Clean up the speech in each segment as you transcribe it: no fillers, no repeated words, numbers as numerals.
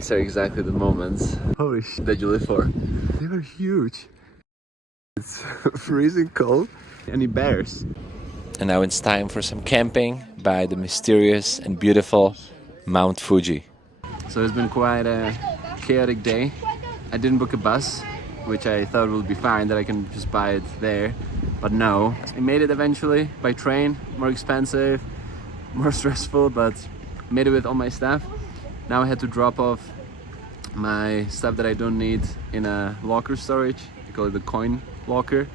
These are exactly the moments, holy shit, that you live for. They were huge. It's freezing cold. Any bears? And now it's time for some camping by the mysterious and beautiful Mt Fuji. So it's been quite a chaotic day. I didn't book a bus, which I thought would be fine, that I can just buy it there. But no, I made it eventually by train, more expensive, more stressful, but made it with all my stuff. Now I had to drop off my stuff that I don't need in a locker storage. I call it the coin locker.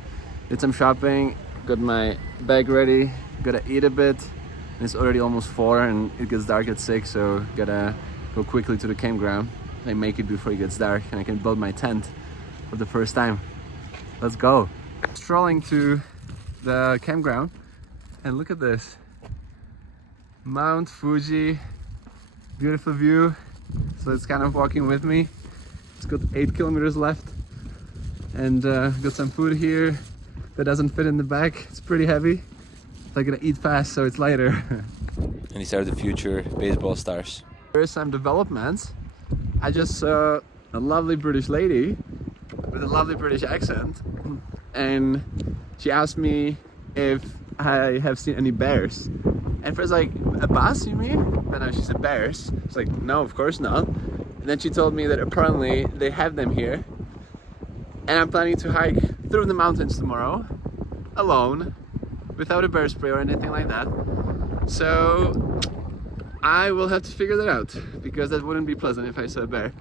Did some shopping, got my bag ready, gotta eat a bit. And it's already almost 4 and it gets dark at 6, so gotta go quickly to the campground. I make it before it gets dark and I can build my tent for the first time. Let's go. Strolling to the campground and look at this. Mount Fuji, beautiful view. So it's kind of walking with me. It's got 8 kilometers left and got some food here that doesn't fit in the bag. It's pretty heavy. I gotta eat fast so it's lighter. And these are the future baseball stars. There is some developments. I just saw a lovely British lady with a lovely British accent, and she asked me if I have seen any bears. And first, like, a bus, you mean? But no, she said bears. It's like, no, of course not. And then she told me that apparently they have them here. And I'm planning to hike through the mountains tomorrow, alone, without a bear spray or anything like that. So I will have to figure that out, because that wouldn't be pleasant if I saw a bear.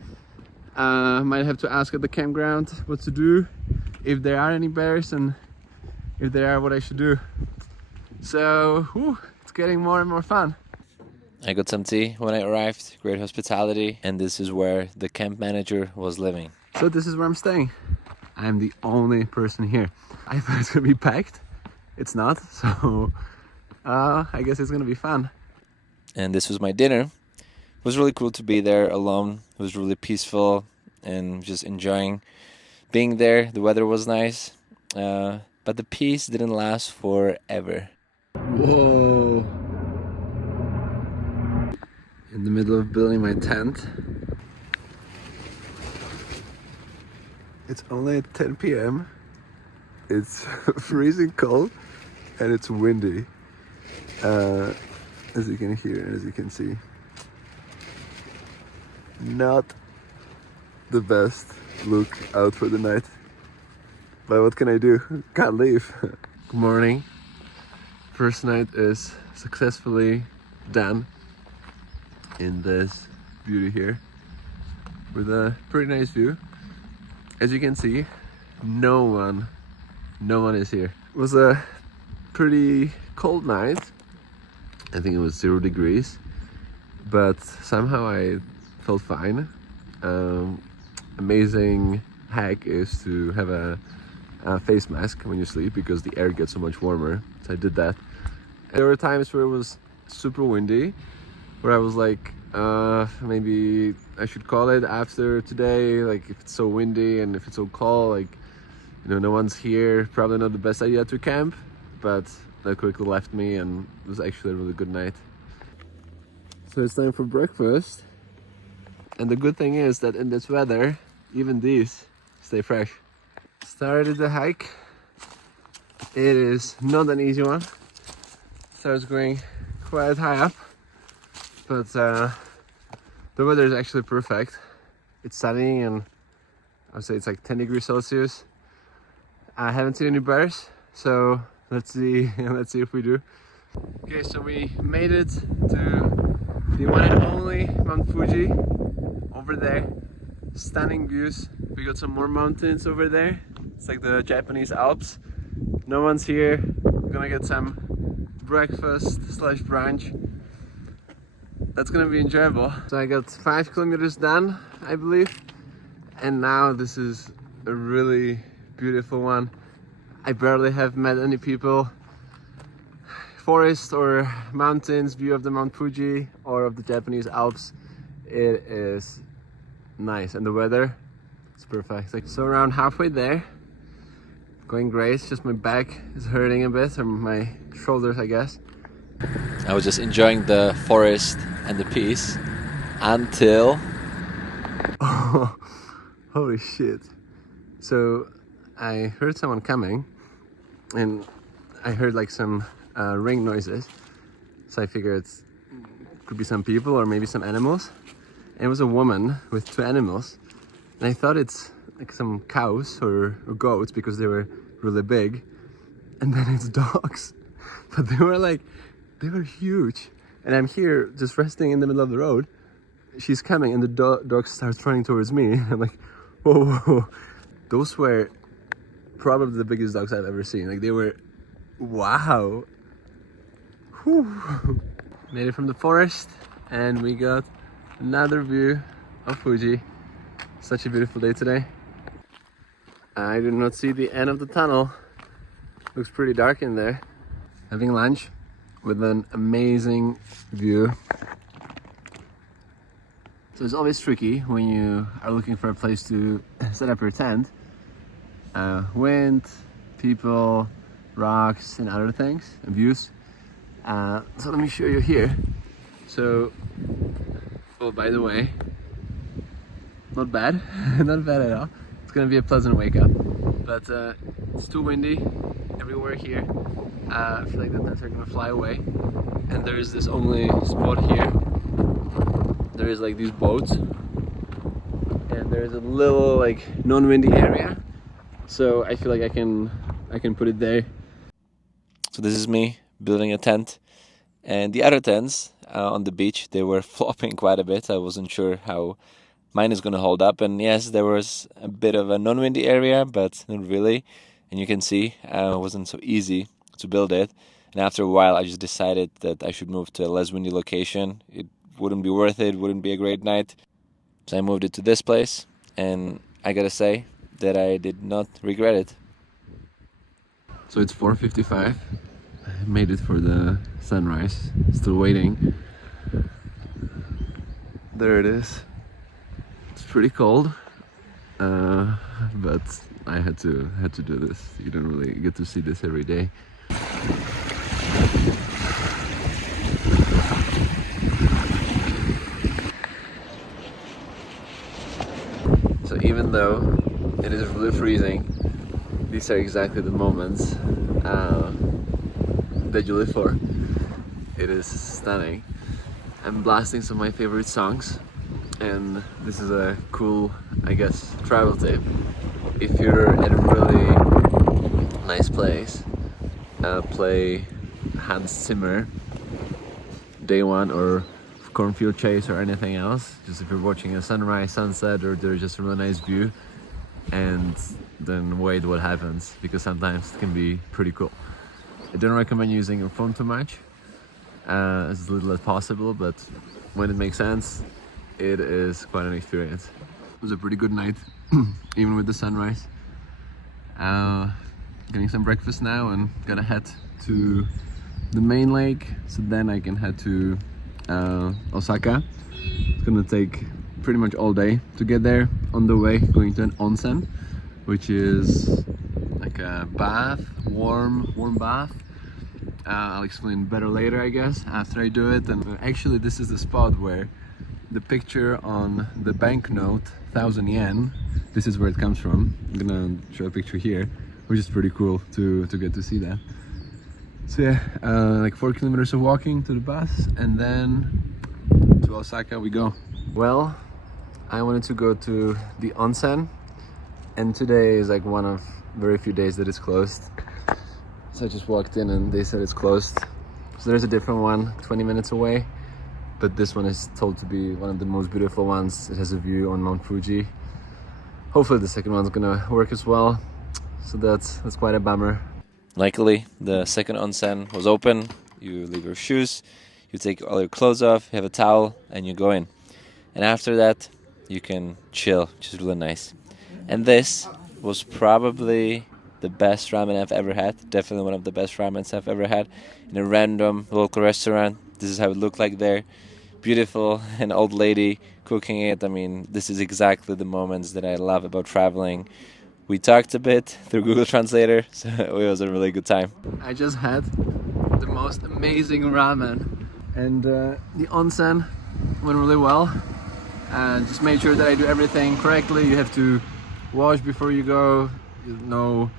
Might have to ask at the campground what to do, if there are any bears, and if there are, what I should do. So it's getting more and more fun. I got some tea when I arrived, great hospitality, and this is where the camp manager was living. So this is where I'm staying. I'm the only person here. I thought it's gonna be packed. It's not, so I guess it's gonna be fun. And this was my dinner. It was really cool to be there alone. It was really peaceful and just enjoying being there. The weather was nice, but the peace didn't last forever. Whoa! In the middle of building my tent. It's only at 10 p.m. It's freezing cold and it's windy. As you can hear and as you can see. Not the best look out for the night. But what can I do? Can't leave. Good morning. First night is successfully done in this beauty here with a pretty nice view. As you can see, no one is here. It was a pretty cold night. I think it was 0 degrees, but somehow I felt fine. Amazing hack is to have a face mask when you sleep, because the air gets so much warmer. So I did that. There were times where it was super windy, where I was like, maybe I should call it after today. Like, if it's so windy and if it's so cold, like, you know, no one's here, probably not the best idea to camp. But that quickly left me, and it was actually a really good night. So it's time for breakfast. And the good thing is that in this weather, even these stay fresh. Started the hike. It is not an easy one. Starts going quite high up, but the weather is actually perfect. It's sunny and I would say it's like 10 degrees Celsius. I haven't seen any bears, so let's see if we do. Okay, so we made it to the one and only Mount Fuji over there. Stunning views. We got some more mountains over there. It's like the Japanese Alps. No one's here. We're gonna get some breakfast / brunch. That's gonna be enjoyable. So I got 5 kilometers done, I believe. And now this is a really beautiful one. I barely have met any people. Forest or mountains, view of the Mount Fuji or of the Japanese Alps. It is nice, and the weather is perfect. So around halfway there, going great. Just my back is hurting a bit, or my shoulders, I guess. I was just enjoying the forest and the peace until Holy shit. So I heard someone coming, and I heard like some ring noises. So I figured it could be some people or maybe some animals. And it was a woman with 2 animals. And I thought it's like some cows or goats because they were really big. And then it's dogs. But they were huge. And I'm here just resting in the middle of the road. She's coming and the dog starts running towards me. I'm like, whoa, whoa, whoa. Those were probably the biggest dogs I've ever seen. Like they were, wow. Whew. Made it from the forest and we got another view of Fuji. Such a beautiful day today. I did not see the end of the tunnel. Looks pretty dark in there. Having lunch with an amazing view. So it's always tricky when you are looking for a place to set up your tent. Wind, people, rocks and other things, and views. So let me show you here. So, oh, by the way, not bad, not bad at all. It's gonna be a pleasant wake up, but it's too windy everywhere here. I feel like the tents are gonna fly away, and there is this only spot here. There is like these boats, and there is a little like non-windy area. So I feel like I can put it there. So this is me building a tent, and the other tents on the beach, they were flopping quite a bit. I wasn't sure how mine is going to hold up, and yes, there was a bit of a non-windy area, but not really. And you can see it wasn't so easy to build it, and after a while I just decided that I should move to a less windy location. It wouldn't be worth it, wouldn't be a great night, so I moved it to this place, and I gotta say that I did not regret it. So it's 4:55. I made it for the sunrise. Still waiting. There it is. It's pretty cold, but I had to do this. You don't really get to see this every day. So even though it is really freezing, these are exactly the moments that you live for. It is stunning. I'm blasting some of my favorite songs, and this is a cool, I guess, travel tip. If you're at a really nice place, play Hans Zimmer, Day One, or Cornfield Chase, or anything else. Just if you're watching a sunrise, sunset, or there's just a really nice view, and then wait what happens, because sometimes it can be pretty cool. I don't recommend using your phone too much, as little as possible, but when it makes sense, it is quite an experience. It was a pretty good night, even with the sunrise. Getting some breakfast now and gonna head to the main lake, so then I can head to Osaka. It's gonna take pretty much all day to get there. On the way, going to an onsen, which is like a bath, warm bath. I'll explain better later, I guess, after I do it. And actually, this is the spot where the picture on the banknote, 1,000 yen, this is where it comes from. I'm gonna show a picture here, which is pretty cool to get to see that. So yeah, like 4 kilometers of walking to the bus, and then to Osaka we go. Well, I wanted to go to the onsen, and today is like one of very few days that it's closed. So I just walked in and they said it's closed. So there's a different one 20 minutes away, but this one is told to be one of the most beautiful ones. It has a view on Mt Fuji. Hopefully the second one's gonna work as well. So that's quite a bummer. Luckily, the second onsen was open. You leave your shoes, you take all your clothes off, you have a towel, and you go in. And after that, you can chill, which is really nice. And this was probably the best ramen I've ever had. Definitely one of the best ramens I've ever had in a random local restaurant. This is how it looked like there. Beautiful, an old lady cooking it. I mean, this is exactly the moments that I love about traveling. We talked a bit through Google Translator, so it was a really good time. I just had the most amazing ramen, and the onsen went really well. and just made sure that I do everything correctly. You have to wash before you go. No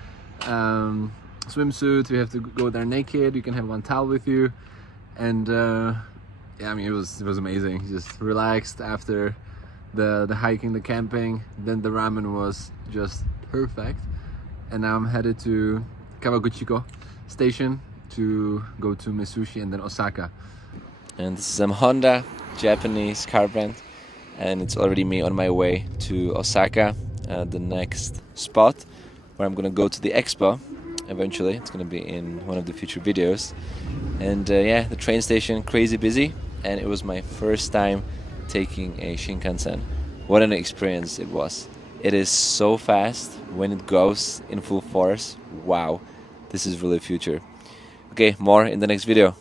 swimsuit. You have to go there naked. You can have one towel with you, and yeah, I mean, it was amazing. Just relaxed after the hiking, the camping. Then the ramen was just perfect. And now I'm headed to Kawaguchi station to go to Mitsushi and then Osaka. And this is a Honda, Japanese car brand, and it's already me on my way to Osaka, the next spot where I'm gonna go to the expo. Eventually, it's gonna be in one of the future videos. And yeah, the train station crazy busy, and it was my first time taking a Shinkansen. What an experience it was. It is so fast when it goes in full force. Wow, this is really future. Okay, more in the next video.